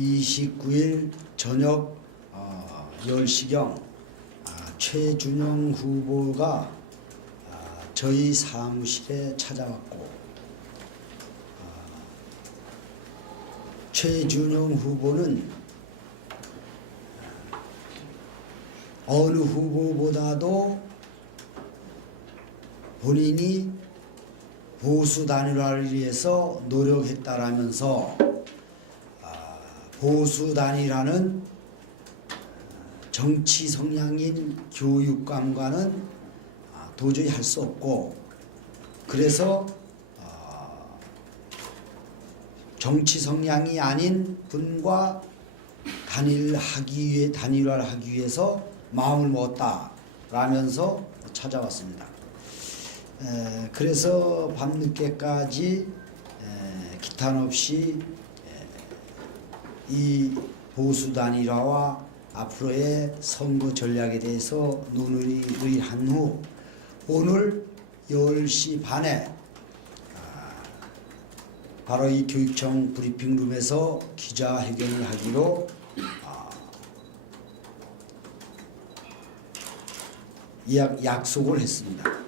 29일 저녁 어, 10시경 아, 최준영 후보가 아, 저희 사무실에 찾아왔고 아, 최준영 후보는 어느 후보보다도 본인이 보수 단일화를 위해서 노력했다라면서 아, 보수 단일화는 정치 성향인 교육감과는 아, 도저히 할 수 없고 그래서 아, 정치 성향이 아닌 분과 단일하기 위해 단일화를 하기 위해서 마음을 먹었다 라면서 찾아왔습니다. 에, 그래서 밤늦게까지 에, 기탄 없이 에, 이 보수 단일화와 앞으로의 선거 전략에 대해서 논의를 한 후 오늘 10시 반에 아, 바로 이 교육청 브리핑룸에서 기자회견을 하기로 아, 약, 약속을 했습니다.